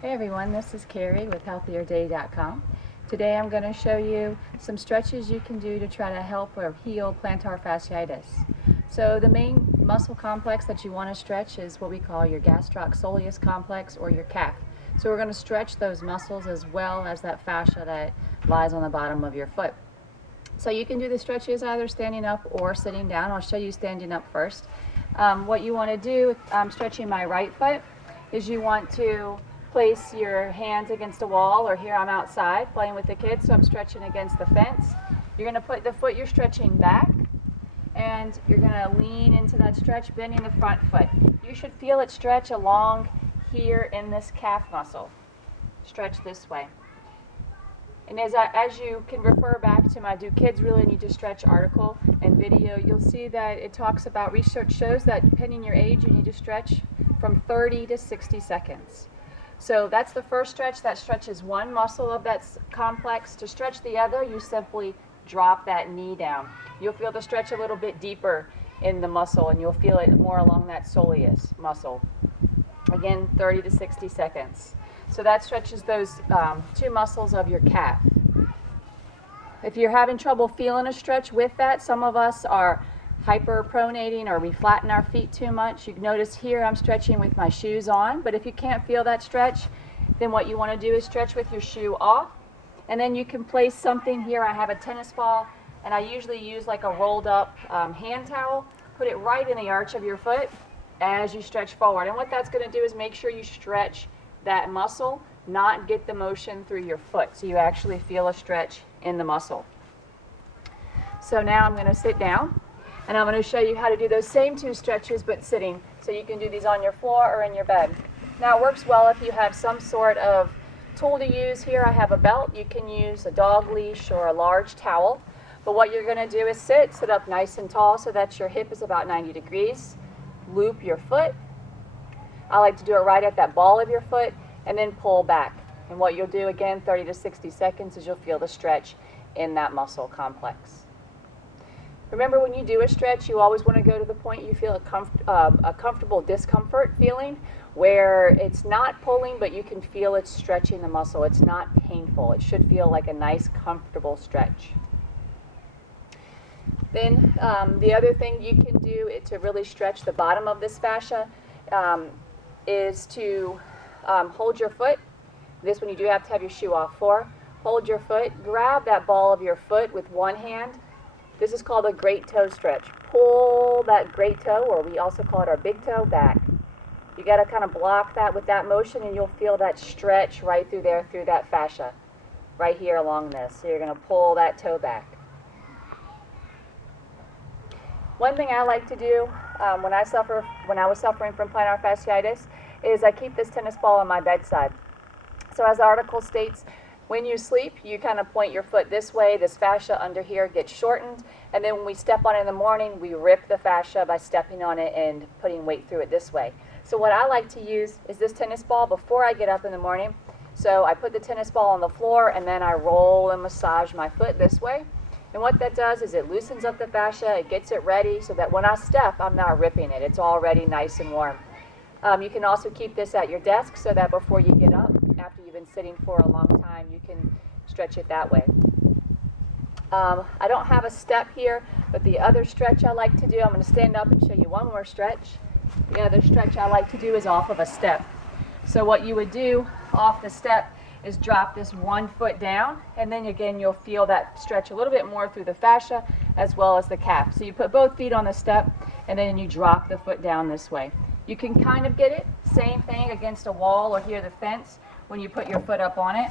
Hey everyone, this is Carrie with healthierday.com. Today I'm going to show you some stretches you can do to try to help or heal plantar fasciitis. So the main muscle complex that you want to stretch is what we call your gastroc-soleus complex or your calf. So we're going to stretch those muscles as well as that fascia that lies on the bottom of your foot. So you can do the stretches either standing up or sitting down. I'll show you standing up first. What you want to do, I'm stretching my right foot, is you want to place your hands against a wall, or here I'm outside playing with the kids, so I'm stretching against the fence. You're going to put the foot you're stretching back, and you're going to lean into that stretch, bending the front foot. You should feel it stretch along here in this calf muscle. Stretch this way. And as you can refer back to my Do Kids Really Need to Stretch article and video, you'll see that it talks about, research shows that depending on your age, you need to stretch from 30 to 60 seconds. So that's the first stretch. That stretches one muscle of that complex. To stretch the other, you simply drop that knee down. You'll feel the stretch a little bit deeper in the muscle, and you'll feel it more along that soleus muscle. Again, 30 to 60 seconds. So that stretches those two muscles of your calf. If you're having trouble feeling a stretch with that, some of us are hyperpronating or we flatten our feet too much. You can notice here I'm stretching with my shoes on, but if you can't feel that stretch, then what you want to do is stretch with your shoe off, and then you can place something here. I have a tennis ball, and I usually use like a rolled up hand towel. Put it right in the arch of your foot as you stretch forward, and what that's going to do is make sure you stretch that muscle, not get the motion through your foot, so you actually feel a stretch in the muscle. So now I'm going to sit down, and I'm going to show you how to do those same two stretches but sitting. So you can do these on your floor or in your bed. Now it works well if you have some sort of tool to use. Here I have a belt. You can use a dog leash or a large towel. But what you're going to do is sit up nice and tall so that your hip is about 90 degrees. Loop your foot. I like to do it right at that ball of your foot, and then pull back. And what you'll do again, 30 to 60 seconds, is you'll feel the stretch in that muscle complex. Remember, when you do a stretch, you always want to go to the point you feel a comfortable discomfort feeling, where it's not pulling, but you can feel it stretching the muscle. It's not painful. It should feel like a nice, comfortable stretch. Then the other thing you can do to really stretch the bottom of this fascia is to hold your foot. This one you do have to have your shoe off for. Hold your foot. Grab that ball of your foot with one hand. This is called a great toe stretch. Pull that great toe, or we also call it our big toe, back. You got to kind of block that with that motion, and you'll feel that stretch right through there, through that fascia, right here along this. So you're going to pull that toe back. One thing I like to do when I was suffering from plantar fasciitis is I keep this tennis ball on my bedside. So as the article states, when you sleep, you kind of point your foot this way. This fascia under here gets shortened, and then when we step on it in the morning, we rip the fascia by stepping on it and putting weight through it this way. So what I like to use is this tennis ball before I get up in the morning. So I put the tennis ball on the floor, and then I roll and massage my foot this way. And what that does is it loosens up the fascia, it gets it ready so that when I step, I'm not ripping it. It's already nice and warm. You can also keep this at your desk so that before you get up, after you've been sitting for a long time, you can stretch it that way. I don't have a step here, but the other stretch I like to do, I'm going to stand up and show you one more stretch. The other stretch I like to do is off of a step. So what you would do off the step is drop this one foot down, and then again you'll feel that stretch a little bit more through the fascia as well as the calf. So you put both feet on the step, and then you drop the foot down this way. You can kind of get it, same thing against a wall or here the fence. When you put your foot up on it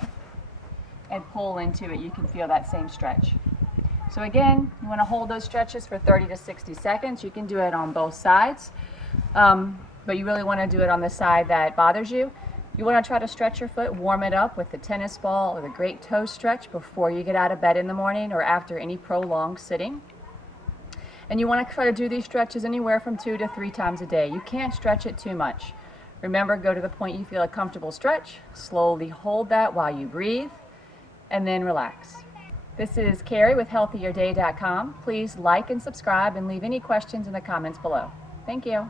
and pull into it, you can feel that same stretch. So again, you want to hold those stretches for 30 to 60 seconds. You can do it on both sides, but you really want to do it on the side that bothers you. You want to try to stretch your foot, warm it up with the tennis ball or the great toe stretch before you get out of bed in the morning or after any prolonged sitting. And you want to try to do these stretches anywhere from 2 to 3 times a day. You can't stretch it too much. Remember, go to the point you feel a comfortable stretch. Slowly hold that while you breathe, and then relax. This is Carrie with healthierday.com. Please like and subscribe and leave any questions in the comments below. Thank you.